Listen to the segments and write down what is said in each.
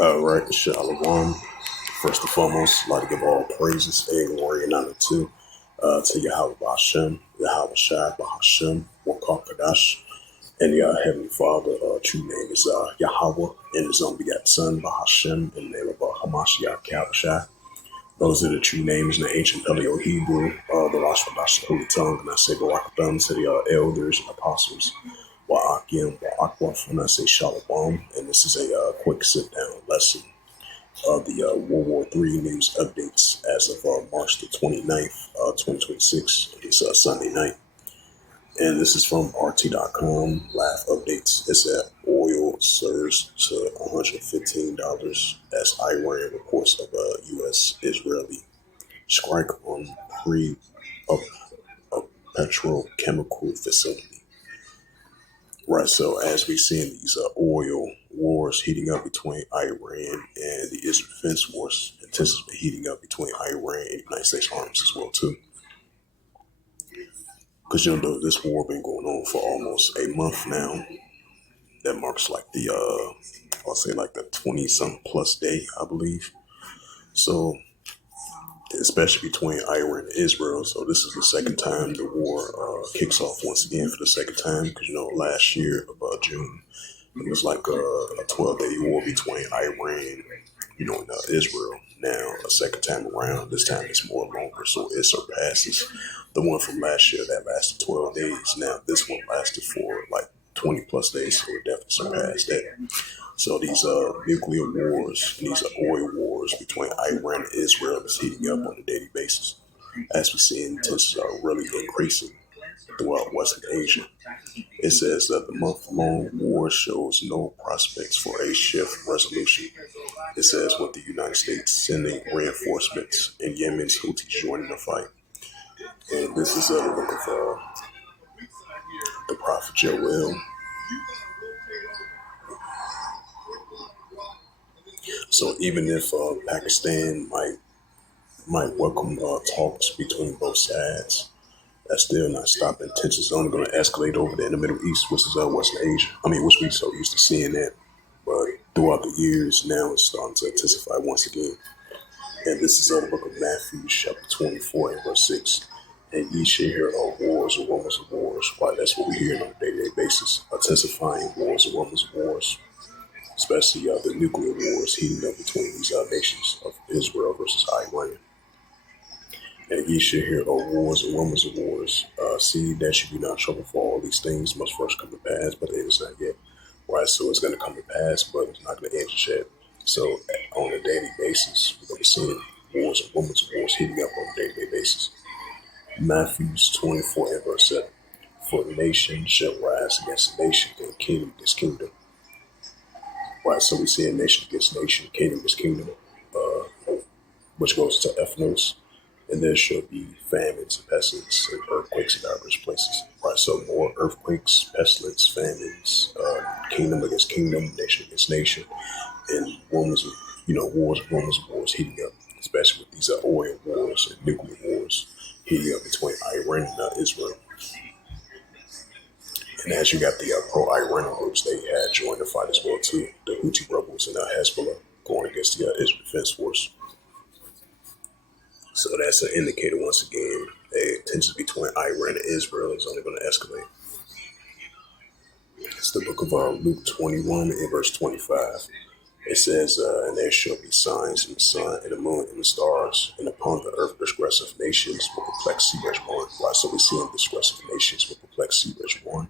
All right, Shalom. First and foremost, I'd like to give all praises and glory and honor to Yahweh Hashem, Yahweh Shai Bahashem, Wakar Kadash, and your Heavenly Father. True name is Yahweh, and His own begotten Son Bahashem, in the name of Hamashiach Yahushai. Those are the true names in the ancient Paleo Hebrew, the Rosh Hashanah, the Holy Tongue, and I say Barakatham to the elders and apostles. Wa'akim, Wa'akwaf, and I say Shalom, and this is a quick sit-down lesson of the World War III news updates as of March the 29th, 2026. It's Sunday night. And this is from RT.com, live updates. It said oil surged to $115 as Iran reports of a U.S.-Israeli strike on a petrochemical facility. Right, so as we see these oil wars heating up between Iran and the Israel Defense Force, intensively heating up between Iran and the United States armies as well too. Because you know this war been going on for almost a month now. That marks like the I'll say like the 20-something plus day, I believe. So especially between Iran and Israel. So this is the second time the war kicks off once again for the second time. Because you know last year about June it was like a 12-day war between Iran, and Israel. Now a second time around, this time it's more longer, so it surpasses the one from last year that lasted 12 days. Now this one lasted for like 20 plus days, so it definitely surpassed that. So these nuclear wars, these oil wars between Iran and Israel is heating up on a daily basis. As we see, intensities are really increasing throughout Western Asia. It says that the month-long war shows no prospects for a swift resolution. It says with the United States sending reinforcements and Yemen's Houthis joining the fight. And this is the book of the Prophet Joel. So even if Pakistan might welcome talks between both sides, that's still not stopping. Tensions only going to escalate over there in the Middle East, which is Western Asia. Which we so used to seeing that, but throughout the years, now it's starting to intensify once again. And this is the book of Matthew, chapter 24 and verse 6. And ye shall hear of wars and rumors of wars. Why, that's what we hear on a day-to-day basis. Intensifying wars and rumors of wars. Especially the nuclear wars heating up between these nations of Israel versus Iran. And ye shall hear of wars and rumors of wars. See that you be not troubled, for all these things must first come to pass, but it is not yet. Right, so it's going to come to pass, but it's not going to end just yet. So on a daily basis, we're going to be seeing wars and rumors of wars heating up on a daily basis. Matthew 24 and verse 7. For nation shall rise against nation, and kingdom against kingdom. Right, so we see a nation against nation, kingdom against kingdom, which goes to ethnos, and there shall be famines, pestilence, and earthquakes in diverse places. Right, so more earthquakes, pestilence, famines, kingdom against kingdom, nation against nation, and rumors of rumors of wars heating up, especially with these oil wars and nuclear wars heating up between Iran and Israel. And as you got the pro-Iranian groups, they had joined the fight as well too. The Houthi rebels and Hezbollah going against the Israel Defense Force. So that's an indicator once again. The tensions between Iran and Israel is only going to escalate. It's the book of Luke 21 and verse 25. It says, and there shall be signs in the sun and the moon and the stars, and upon the earth disgressive nations will perplex Seabridge one. Right, so we're seeing disgressive nations will perplex Seabridge one.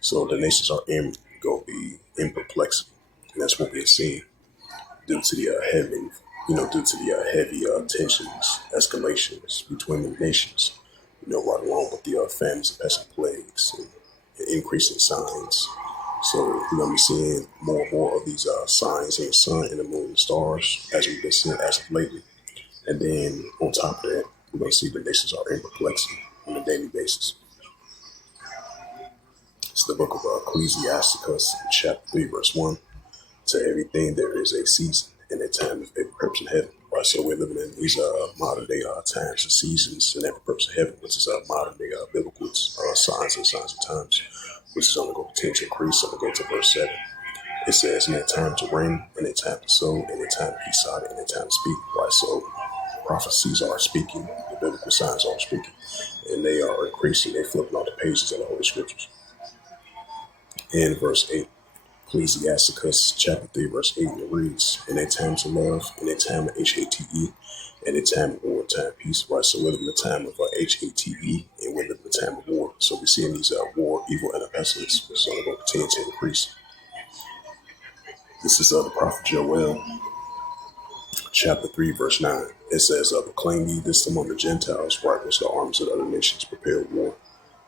So the nations are going to be in perplexity, and that's what we're seeing due to the heavy tensions, escalations between the nations. Right along with the famines and pestilent plagues and increasing signs. So we're going to be seeing more and more of these signs in the sun and the moon and stars as we've been seeing as of lately. And then on top of that, we're going to see the nations are in perplexity on a daily basis. It's the book of Ecclesiasticus, chapter 3, verse 1. To everything there is a season and a time of every purpose in heaven. Right, so we're living in these modern day times and seasons and every purpose in heaven, which is modern day biblical signs and signs of times, which is only going to continue to increase. I'm going to go to verse 7. It says, in that time to reign, in that time to sow, in that time to be silent, in that time to speak. Right, so prophecies are speaking, the biblical signs are speaking, and they are increasing. They're flipping all the pages of the Holy Scriptures. In verse 8, Ecclesiasticus chapter 3, verse 8, it reads, in a time to love, in a time of HATE, in a time of war, time of peace. Right, so we're living in the time of HATE, and we're living in the time of war. So we're seeing these war, evil, and a pestilence, which is only going to continue to increase. This is the prophet Joel, chapter 3, verse 9. It says, proclaim ye this among the Gentiles, right, which the arms of the other nations prepare war.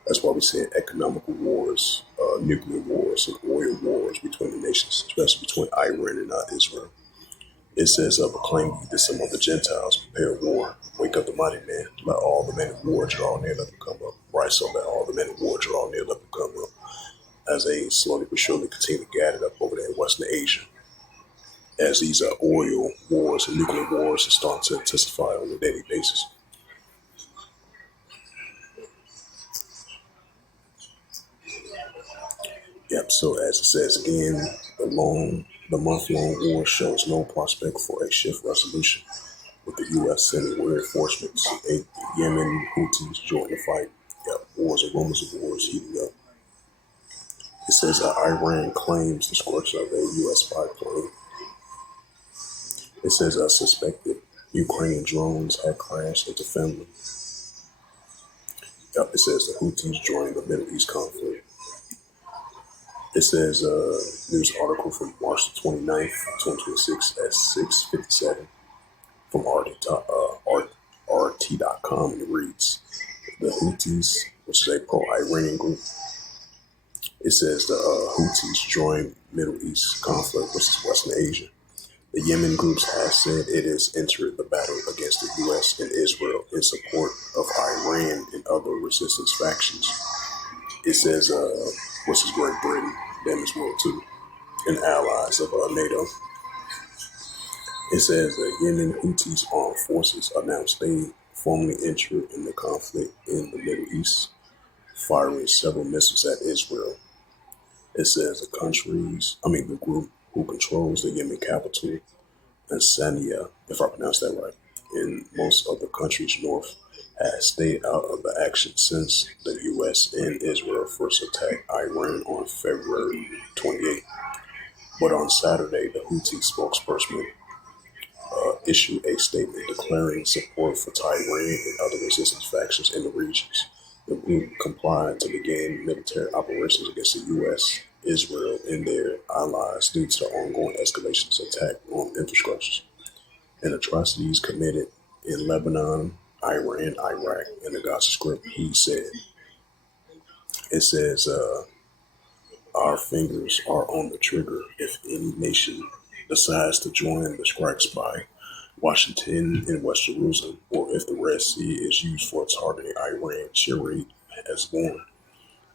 That's why we're seeing economical wars, nuclear wars, and oil wars between the nations, especially between Iran and Israel. It says, proclaim ye this among the Gentiles, prepare war, wake up the mighty man, let all the men of war draw near, let them come up. Right, so let all the men of war draw near, let them come up. As they slowly but surely continue to gather up over there in Western Asia, as these oil wars and nuclear wars are starting to intensify on a daily basis. Yep, so as it says again, the month-long war shows no prospect for a swift resolution, with the U.S. sending reinforcements. The Yemen Houthis join the fight. Yep, wars and rumors of wars heating up. It says Iran claims destruction of a U.S. spy plane. It says suspected Ukrainian drones had crashed into Finland. Yep, it says the Houthis joined the Middle East conflict. It says news article from March 29th, 2026 at 6:57 from RT.com, and it reads, the Houthis, which is a pro-Iranian group. It says the Houthis joined Middle East conflict, which is Western Asia. The Yemen groups have said it has entered the battle against the U.S. and Israel in support of Iran and other resistance factions. It says, which is Great Britain, them as well too, and allies of NATO. It says the Yemen Houthis armed forces announced they formally entered in the conflict in the Middle East, firing several missiles at Israel. It says the group who controls the Yemen capital, and Sania, if I pronounce that right, in most of the countries north, has stayed out of the action since the U.S. and Israel first attacked Iran on February 28. But on Saturday, the Houthi spokesperson issued a statement declaring support for Tehran and other resistance factions in the regions. The group complied to begin military operations against the U.S., Israel, and their allies due to the ongoing escalations of attack on infrastructures and atrocities committed in Lebanon, Iran, Iraq, and the Gaza Strip. He said, it says, our fingers are on the trigger if any nation decides to join the strikes by Washington and West Jerusalem, or if the Red Sea is used for targeting Iran, Syria has warned.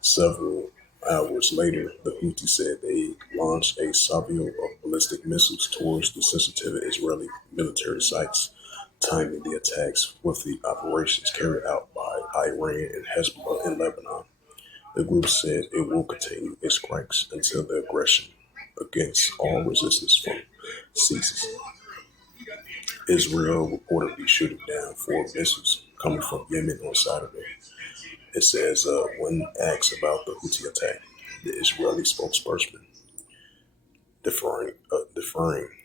Several hours later, the Houthis said they launched a salvo of ballistic missiles towards the sensitive Israeli military sites, timing the attacks with the operations carried out by Iran and Hezbollah in Lebanon. The group said it will continue its strikes until the aggression against all resistance ceases. Israel reportedly shooting down 4 missiles coming from Yemen on Saturday. It says, when asked about the Houthi attack, the Israeli spokesperson deferring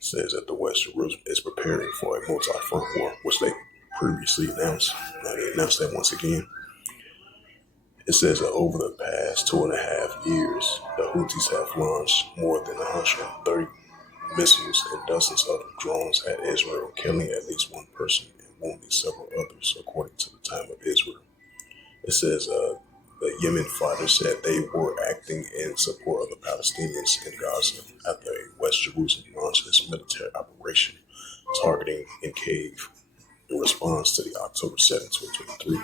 says that the West Jerusalem is preparing for a multi-front war, which they previously announced. Now they announced that once again. It says that over the past 2.5 years, the Houthis have launched more than 130 missiles and dozens of drones at Israel, killing at least 1 person and wounding several others, according to the Time of Israel. It says the Yemen fighters said they were acting in support of the Palestinians in Gaza after West Jerusalem launched its military operation targeting in Kyiv in response to the October 7, 2023.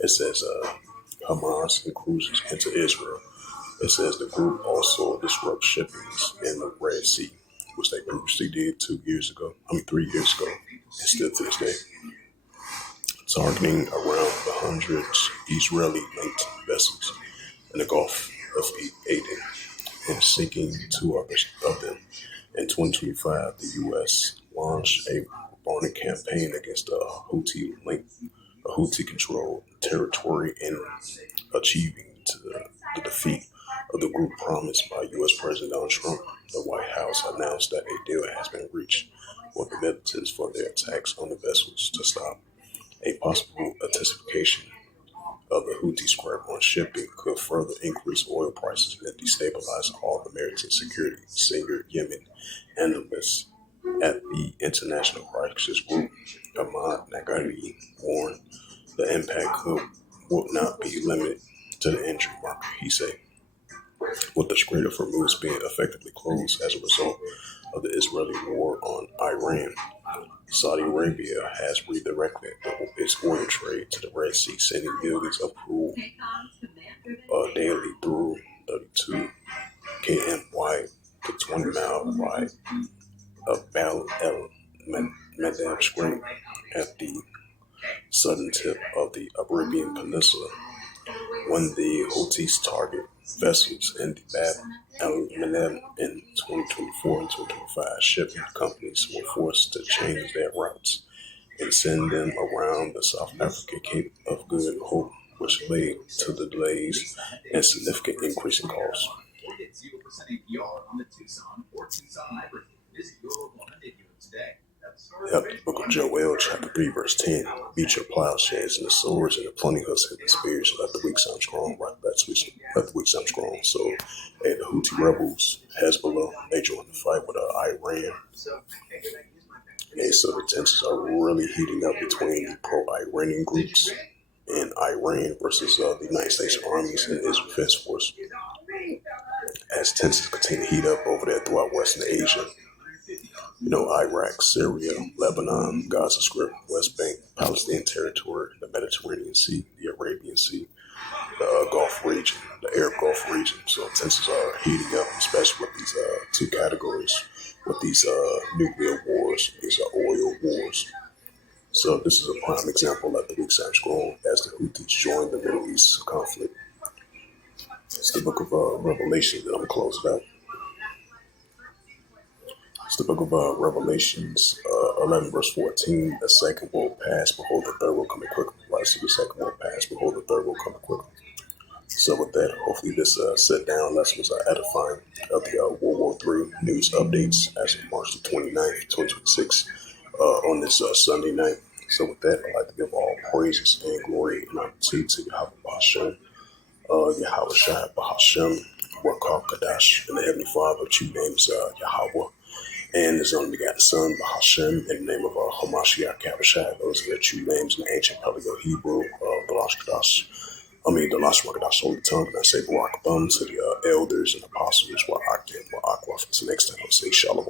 It says Hamas incursions into Israel. It says the group also disrupts shippings in the Red Sea, which they previously did 3 years ago, and still to this day, targeting around the hundreds Israeli-linked vessels. in the Gulf of Aden and sinking two others of them. In 2025, the U.S. launched a bombing campaign against a Houthi-controlled territory in achieving the defeat of the group promised by U.S. President Donald Trump. The White House announced that a deal has been reached with the militants for their attacks on the vessels to stop a possible intensification of the Houthi scrap on shipping could further increase oil prices and destabilize all American security. Senior Yemen analyst at the International Crisis Group, Ahmad Nagari, warned the impact would not be limited to the injury market. He said, with the Strait of Hormuz being effectively closed as a result of the Israeli war on Iran, Saudi Arabia has redirected its oil trade to the Red Sea, sending millions of crude daily through 32 km wide to 20-mile wide of Bab el Mandeb Strait at the southern tip of the Arabian Peninsula. When the Houthis target vessels in the Bab el Mandeb in 2024 and 2025, shipping companies were forced to change their routes and send them around the South African Cape of Good Hope, which led to the delays and significant increase in costs. Yep, the book of Joel, chapter 3, verse 10. Beat your plowshares and the swords and the plenty hooks and the spears. Let the weak sound strong, right? Let the weak sound strong. So, hey, the Houthi rebels, Hezbollah, they joined the fight with Iran. And so the tensions are really heating up between the pro-Iranian groups and Iran versus the United States armies and Israel Defense Force. As tensions continue to heat up over there throughout Western Asia, Iraq, Syria, Lebanon, Gaza Strip, West Bank, Palestinian territory, the Mediterranean Sea, the Arabian Sea, the Gulf region, the Arab Gulf region. So tensions are heating up, especially with these two categories, with these nuclear wars, these oil wars. So this is a prime example of the weak side grown as the Houthis join the Middle East conflict. It's the book of Revelation that I'm closing out. It's the book of Revelations 11 verse 14. The second will pass, behold the third will come quickly. Right, so the second will pass, behold the third will come quickly. So with that, hopefully this sit down lesson was edifying of the World War III news updates as of March the 29th, 2026 on this Sunday night. So with that, I'd like to give all praises and glory and honor to Yahweh Bahashem, Yahweh Shai Bahashem, Wakar Kadash, and the Heavenly Father, true names Yahweh, and his only begotten Son, Bahashem, in the name of Hamashiach Kabashai. Those are their true names in the ancient Paleo Hebrew, Dalash Kadash. Dalash Wakadash, Holy Tongue, and I say Barak Bum to the elders and apostles, Wa'akim, Wa'akwa. Until next time, I'll say Shalom.